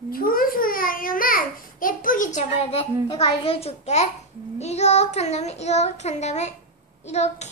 좋은 손을 하려면 예쁘게 잡아야 돼. 내가 알려줄게. 이렇게 한 다음에, 이렇게 한 다음에, 이렇게.